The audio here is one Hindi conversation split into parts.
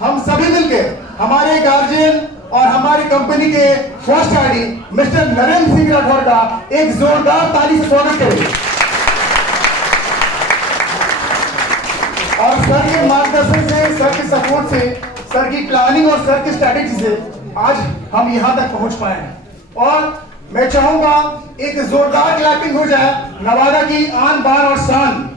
हम सभी मिलके हमारे गार्जियन और हमारी कंपनी के first ID mister Narendra Singh Rathore का एक जोरदार ताली से स्वागत करें। और सर के मार्गदर्शन से, सर के सपोर्ट से, सर की प्लानिंग और सर की स्ट्रैटेजी से आज हम यहां तक पहुंच पाए हैं। और मैं चाहूंगा एक जोरदार क्लैपिंग हो जाए नवादा की आन बान और शान,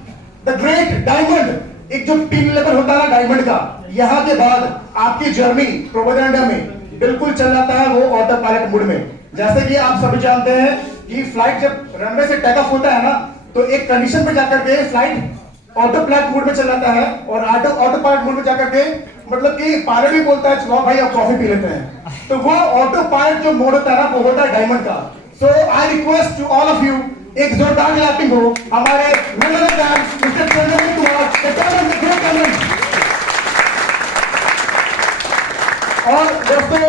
द ग्रेट डायमंड। एक जो टीम लेवल होता है ना डायमंड का, यहाँ के बाद आपकी जर्नी प्रोपेगेंडा में बिल्कुल चल जाता है वो ऑटो पायलट मोड में। जैसे कि आप सभी जानते हैं कि फ्लाइट जब रनवे से टेक ऑफ होता है ना, तो एक कंडीशन पे जाकर के फ्लाइट ऑटो पायलट मोड में चल जाता है। और ऑटो पायलट मोड में जाकर के मतलब कि पायलट भी बोलता है चलो भाई अब कॉफी पी लेते हैं, तो वो ऑटो पायलट जो मोड होता है ना वो होता है डायमंड का। So I request to all of you, एक जोरदार क्लैपिंग हो हमारे मिस्टर चंद्रमणि कुमार। और दोस्तों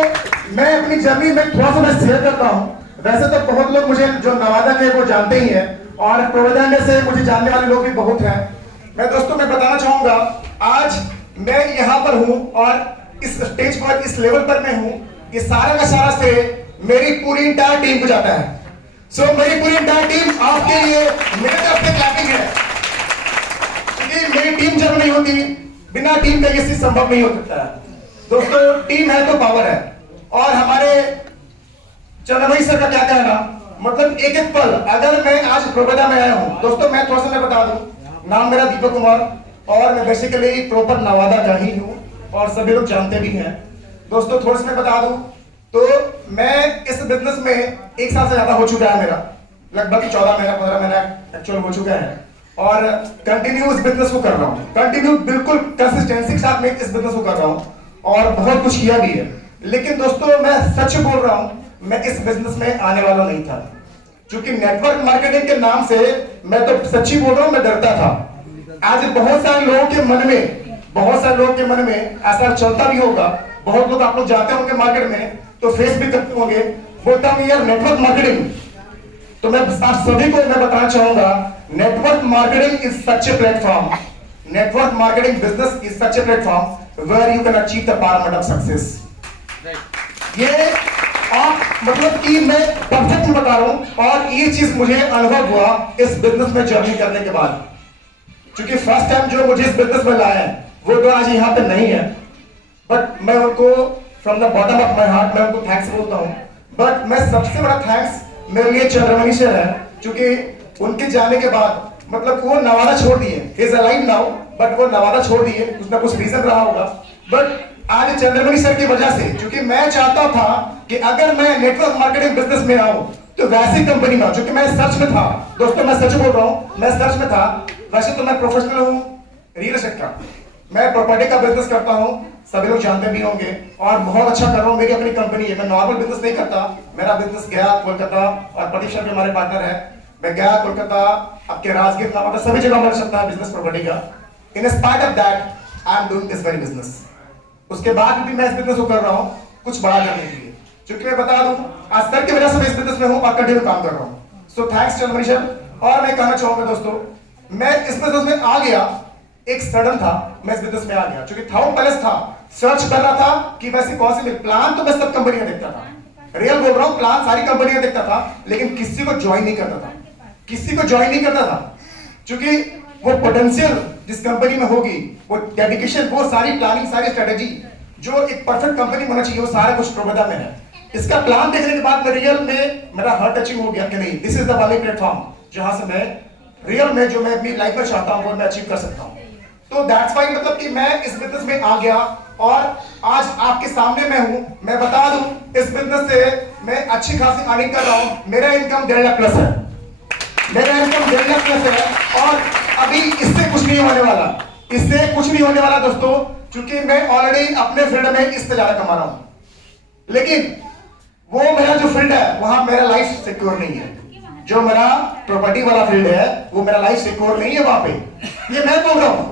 मैं अपनी जर्नी में थोड़ा सा मैं शेयर करता हूं। वैसे तो बहुत लोग मुझे जो नवादा के वो जानते ही हैं और प्रोपेगेंडा से मुझे जानने वाले लोग भी बहुत हैं। मैं दोस्तों मैं बताना चाहूंगा आज मैं यहाँ पर हूँ और इस स्टेज पर, इस लेवल पर मैं हूँ, ये सारा का सारा से मेरी पूरी इंटायर टीम को जाता है। सो मेरी पूरी इंटायर टीम आपके लिए मेरे तरफ से क्लैपिंग है, क्योंकि मेरी टीम जब नहीं होती, बिना टीम का ये चीज संभव नहीं हो सकता है। दोस्तों टीम है तो पावर है। और हमारे चंद्रमणि सर का क्या कहना, मतलब एक एक पल अगर मैं आज प्रोपेगेंडा में आया हूँ। दोस्तों मैं थोड़ा सा मैं बता दूं, नाम मेरा दीपक कुमार और मैं बेसिकली प्रॉपर नवादा का ही हूँ और सभी लोग जानते भी हैं। दोस्तों थोड़ा सा मैं बता दूं तो मैं इस बिजनेस में 1 साल से ज्यादा हो चुका है मेरा, लगभग 14 महीना 15 महीना एक्चुअल हो चुका है। और कंटिन्यू इस बिजनेस को कर रहा हूँ, कंटिन्यू बिल्कुल कंसिस्टेंसी के साथ में इस बिजनेस को कर रहा हूँ और बहुत कुछ किया भी है। लेकिन दोस्तों मैं सच बोल रहा हूँ, मैं इस बिजनेस में आने वाला नहीं था, क्योंकि नेटवर्क मार्केटिंग के नाम से मैं तो सच्ची बोल रहा हूँ मैं डरता था। आज बहुत सारे लोगों के मन में ऐसा चलता भी होगा, बहुत लोग आप लोग जाते होंगे मार्केट में तो फेस भी करते होंगे, बोलता हूँ यार नेटवर्क मार्केटिंग। तो मैं आप सभी को मैं बताना चाहूंगा, network marketing is such a platform, network marketing business is such a platform where you can achieve the pyramid of success. ये आप मतलब कि मैं परफेक्ट बता रहा हूं और ये चीज मुझे अनुभव हुआ इस बिजनेस में जर्नी करने के बाद, क्योंकि फर्स्ट टाइम जो मुझे इस बिजनेस में लाया है वो तो आज यहाँ पे नहीं है, बट मैं उनको from the bottom of my heart मैं उनको थैंक्स बोलता हूँ। बट मैं सबसे बड़ा थैंक्स मेरे लिए चंद्रमणि सर है, क्योंकि उनके जाने के बाद मतलब वो नवादा छोड़ दिए, he is alive now, but वो नवादा छोड़ दिए, कुछ ना कुछ रीजन रहा होगा। बट आज चंद्रमणि सर की वजह से, क्योंकि मैं चाहता था कि अगर मैं नेटवर्क मार्केटिंग बिजनेस में आऊं तो वैसी कंपनी में, क्योंकि मैं सर्च में था। दोस्तों मैं सच बोल रहा हूं, मैं सर्च में था। वैसे तो मैं प्रोफेशनल हूं रियल एस्टेट का, मैं प्रॉपर्टी का बिजनेस करता हूं, सभी लोग जानते भी होंगे और बहुत अच्छा कर रहा हूं। मेरी अपनी कंपनी है, मैं नॉर्मल बिजनेस नहीं करता। मेरा बिजनेस गया कोलकाता और प्रदीप सर हमारे पार्टनर है, मैं गया कोलकाता, आपके राजगीर का सभी जगह मिल सकता है बिजनेस प्रॉपर्टी का। In spite of that I am doing this very business. उसके बाद भी मैं इस बिजनेस को कर रहा हूं कुछ बड़ा करने के लिए, क्योंकि मैं बता दूं आज सर की वजह से मैं इस बिजनेस में हूं और कंटिन्यू काम कर रहा हूं। So thanks Chandramani sir. और मैं कहना चाहूंगा दोस्तों, मैं इस बिजनेस में आ गया, एक सडन था मैं इस बिजनेस में आ गया, क्योंकि था पैलेस था, सर्च कर रहा था कि वैसी कौन सी प्लान, तो मैं सब कंपनियां देखता था, रियल बोल रहा हूं, प्लान सारी कंपनियां देखता था, लेकिन किसी को ज्वाइन नहीं करता था, किसी को ज्वाइन नहीं करता था, क्योंकि वो पोटेंशियल जिस कंपनी में होगी, वो डेडिकेशन, वो सारी प्लानिंग, सारी स्ट्रेटेजी जो एक परफेक्ट कंपनी होना चाहिए, वो सारा कुछ प्रोपेगेंडा में है। इसका प्लान देखने के बाद मैं रियल में मेरा हार्ट टचिंग हो गया कि नहीं, this is the only platform जहां से मैं रियल में जो मैं अपनी लाइफ में चाहता हूं वो मैं अचीव कर सकता हूं। तो दैट्स व्हाई मतलब कि मैं इस बिजनेस में आ गया और आज आपके सामने मैं हूं। मैं बता दूं इस बिजनेस से मैं अच्छी खासी अर्निंग कर रहा हूं। मेरा इनकम 1.5 लाख प्लस है, मेरा इनकम 1.5 लाख प्लस है और अभी इससे कुछ नहीं होने वाला, इससे कुछ नहीं होने वाला दोस्तों, क्योंकि मैं ऑलरेडी अपने फील्ड में इससे ज्यादा कमा रहा हूं। लेकिन वो मेरा जो फील्ड है वहां मेरा लाइफ सिक्योर नहीं है, जो मेरा प्रॉपर्टी वाला फील्ड है वो मेरा लाइफ सिक्योर नहीं है वहां पे। ये मैं बोल रहा हूं,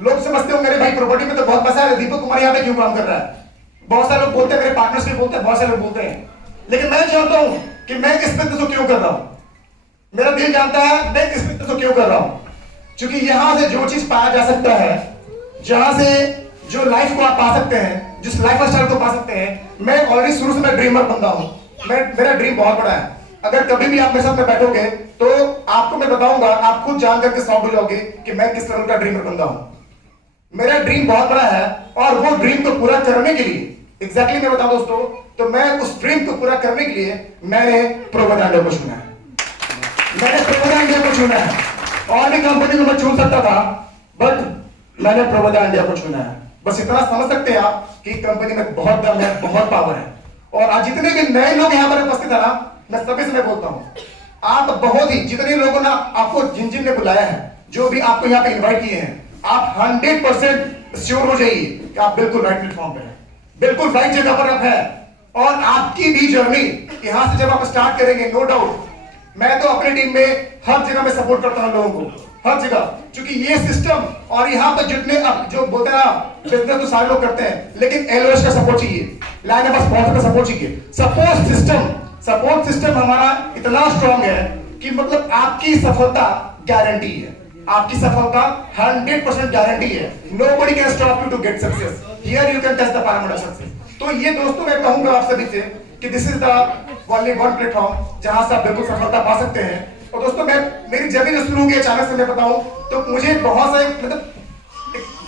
लोग समझते होंगे अरे भाई प्रॉपर्टी में तो बहुत पैसा है, दीपक कुमार यहाँ पे क्यों काम कर रहा है। बहुत सारे लोग बोलते हैं, मेरे पार्टनर्स भी बोलते हैं, बहुत सारे लोग बोलते हैं, लेकिन मैं चाहता हूं कि मैं इस बिजनेस को क्यों कर रहा हूं। मेरा दिल जानता है मैं इस बिजनेस को क्यों कर रहा हूं, क्योंकि यहां से जो चीज पाया जा सकता है, जहां से जो लाइफ को आप पा सकते हैं, जिस लाइफ स्टाइल को पा सकते हैं। मैं ऑलरेडी शुरू से मैं ड्रीमर बंदा हूं। मेरा ड्रीम बहुत बड़ा है। अगर कभी भी आप मेरे साथ में बैठोगे तो आपको मैं बताऊंगा, आप खुद जान करके शॉक हो जाओगे कि मैं किस तरह का ड्रीमर बंदा हूं। मेरा ड्रीम बहुत बड़ा है और वो ड्रीम को पूरा करने के लिए एग्जैक्टली मैं बताऊं दोस्तों, तो मैं उस ड्रीम को पूरा करने के लिए मैंने प्रोवाइडर इंडिया को चुना है। मैंने प्रोवाइडर इंडिया को चुना है। और भी कंपनी को मैं चुन सकता था, बट मैंने प्रोवाइडर इंडिया को चुना है। बस इतना समझ सकते हैं आप कि कंपनी में बहुत दम है, बहुत पावर है। और आज जितने भी नए लोग यहाँ पर उपस्थित है ना, मैं सभी से मैं बोलता हूँ, आप बहुत ही जितने लोगों ने आपको जिन ने बुलाया है, जो भी आपको यहाँ पे इनवाइट किए हैं, आप 100% श्योर हो जाइए कि आप बिल्कुल राइट प्लेटफॉर्म पे हैं, बिल्कुल राइट जगह पर आप हैं। और आपकी भी जर्नी यहाँ से जब आप स्टार्ट करेंगे, नो डाउट, मैं तो अपनी टीम में हर जगह में सपोर्ट करता हूँ लोगों को, हर जगह। क्योंकि ये सिस्टम और यहाँ पर जितने जो बोलते हैं ना, बिजनेस तो सारे लोग करते हैं, लेकिन एलओएस का सपोर्ट चाहिए, लाइन ऑफ स्पॉन्सर का सपोर्ट चाहिए। सपोर्ट सिस्टम हमारा इतना स्ट्रांग है कि मतलब आपकी सफलता गारंटी है। आपकी सफलता 100% गारंटी है। Nobody can stop you to get success. Here you can touch the parameter success. तो ये दोस्तों मैं कहूंगा आप सभी से कि this is the only one platform जहां से आप बिल्कुल सफलता पा सकते हैं। और दोस्तों मैं मेरी जर्नी जो शुरू हुई अचानक से मैं बताऊं तो मुझे बहुत सारे मतलब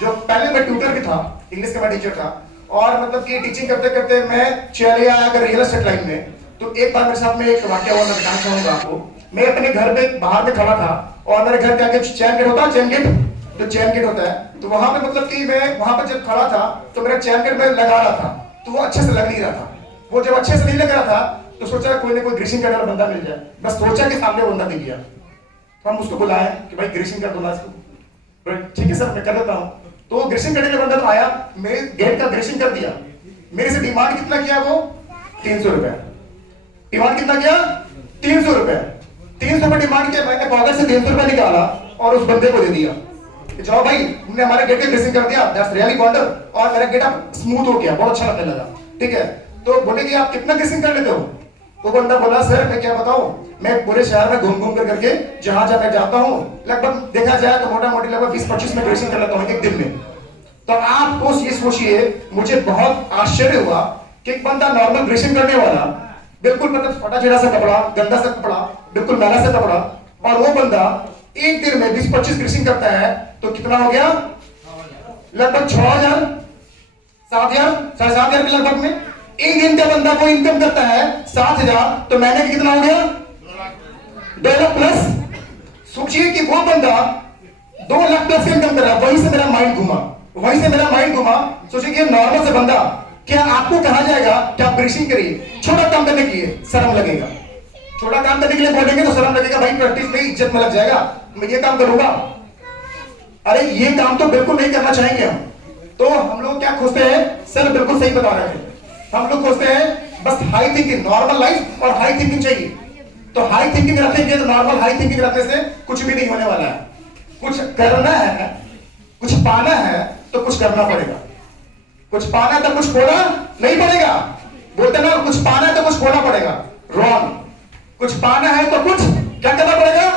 जो पहले मैं ट्यूटर भी था, इंग्लिश का मैं टीचर था, और मतलब कि टीचिंग करते करते मैं चले आया अगर रियल एस्टेट लाइन में। तो एक बार मेरे साथ में एक वाकया हुआ, मैं बताना चाहूंगा आपको। मैं अपने घर पे बाहर में खड़ा था और मेरे घर के आगे चैन गेट होता है, चैन गेट, जो चैन गेट होता है, तो वहां पे मतलब कि मैं वहां पर जब खड़ा था तो मेरा चैन गेट में लगा रहा था, तो वो अच्छे से लग नहीं रहा था। वो जब अच्छे से नहीं लग रहा था तो सोचा कोई ना कोई ग्रीसिंग करने वाला बंदा मिल जाए। बस सोचा कि सामने बंदा दिख गया, तो हम उसको बुलाए कि भाई ग्रीसिंग कर दो ना इसको। ठीक है सर, मैं कर देता हूँ। तो ग्रीसिंग करने का बंदा तो आया, मेरे गेट का ग्रीसिंग कर दिया। मेरे से डिमांड कितना किया वो? 300 रुपए। डिमांड कितना किया? 300 रुपए। 300 रुपए डिमांड किया। मैंने पॉकेट से 300 रुपए निकाला और उस बंदे को दे दिया। जाओ भाई, तुमने हमारे गेट का ग्रीसिंग कर दिया, दैट्स रियली वंडर। और मेरा गेट अब स्मूथ हो गया, बहुत अच्छा लगने लगा। ठीक है, तो बोले कि आप कितना ग्रीसिंग कर लेते हो? वो बंदा बोला सर मैं क्या बताऊं, मैं पूरे शहर में घूम घूम कर करके जहां जहां मैं जाता हूं, लगभग देखा जाए तो मोटा मोटी लगभग 20-25 में ग्रीसिंग कर लेता हूं एक दिन में। तो आप तो ये सोचिए, मुझे बहुत आश्चर्य हुआ कि एक बंदा नॉर्मल ग्रीसिंग करने वाला, बिल्कुल मतलब फटा चिड़ा सा कपड़ा, गंदा सा कपड़ा, बिल्कुल मैला सा कपड़ा, और वो बंदा एक दिन में 20-25 ग्रीसिंग करता है। तो कितना हो गया? लगभग 6,000, 7,000, 7,500 के लगभग में एक दिन का बंदा को इनकम करता है 7,000। तो महीने कितना हो गया? 2 लाख प्लस। सोचिए कि वो बंदा 2 लाख प्लस इनकम कर रहा है। वहीं से मेरा माइंड घुमा, सोचिए कि नॉर्मल से बंदा, क्या आपको कहा जाएगा कि आप ग्रीसिंग करिए? छोटा काम करने के लिए शर्म लगेगा, छोटा काम करने के लिए बोलेंगे तो शर्म लगेगा, भाई प्रैक्टिस में इज्जत में लग जाएगा, मैं ये काम करूंगा। अरे ये काम तो बिल्कुल नहीं करना चाहेंगे हम। तो हम लोग क्या खोजते हैं? सर बिल्कुल सही बता रहे हैं, हम लोग खोजते हैं बस हाई थिंकिंग, नॉर्मल लाइफ और हाई थिंकिंग चाहिए। तो हाई थिंकिंग रखेंगे तो नॉर्मल हाई थिंकिंग रखने से कुछ भी नहीं होने वाला है। कुछ करना है, कुछ पाना है तो कुछ करना पड़ेगा। कुछ पाना है तो कुछ खोना नहीं पड़ेगा। बोलते ना, कुछ पाना है तो कुछ खोना पड़ेगा। रॉन्ग। कुछ पाना है तो कुछ क्या करना पड़ेगा?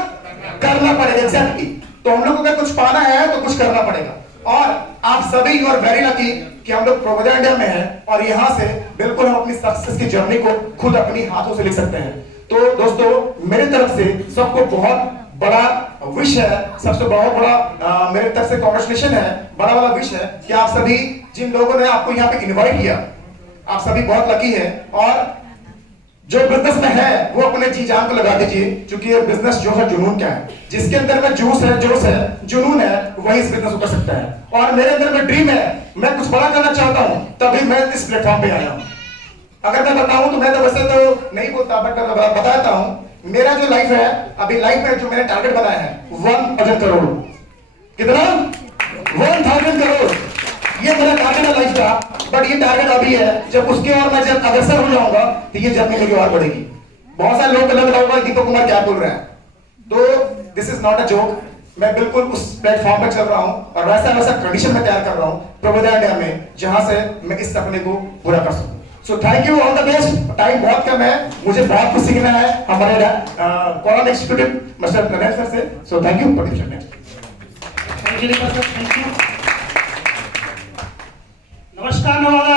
करना पड़ेगा। एग्जैक्टली। तो हम लोग को अगर कुछ पाना है तो कुछ करना पड़ेगा। और आप सभी यू आर वेरी लकी कि हम लोग प्रोवाइडर इंडिया में हैं और यहाँ से बिल्कुल हम अपनी सक्सेस की जर्नी को खुद अपनी हाथों से लिख सकते हैं। तो दोस्तों मेरी तरफ से सबको बहुत बड़ा विश है, सबसे बहुत बड़ा मेरे तरफ से कांग्रेचुलेशन है, बड़ा वाला विश है कि आप सभी जिन लोगों ने आपको यहाँ पे इनवाइट किया, आप सभी बहुत लकी है। और जो बिजनेस में है वो अपने जी जान को लगा दीजिए, क्योंकि ये बिजनेस जो है जुनून क्या है, जिसके अंदर में जोश है, जुनून है, वही इस बिजनेस को कर सकता है। और मेरे अंदर में ड्रीम है, मैं कुछ बड़ा करना चाहता हूं, तभी मैं इस प्लेटफॉर्म पे आया हूं। अगर मैं बताऊं तो मैं तो वैसे तो नहीं बोलता, बट बताता हूं मेरा जो लाइफ है, अभी लाइफ में जो मैंने टारगेट बनाया है 1,000 करोड़। कितना? 1,000 करोड़। ये मेरा टारगेट है लाइफ का। बट ये टारगेट अभी है, जब उसके और मैं जब अग्रसर हो जाऊंगा तो ये जर्नी मेरी और बढ़ेगी। बहुत सारे लोग लग रहा होगा दीपक कुमार क्या बोल रहे हैं, तो this is not a joke. मैं बिल्कुल उस प्लेटफॉर्म पे चल रहा हूं और वैसा वैसा कंडीशन में तैयार कर रहा हूं प्रोवाइडर इंडिया में, जहां से मैं इस सपने को पूरा कर सकूं। So thank you, all the best. Time बहुत कम है, मुझे बहुत कुछ सीखना है हमारे college executive mister Naresh sir से। So thank you. Thank you. नमस्कार नवादा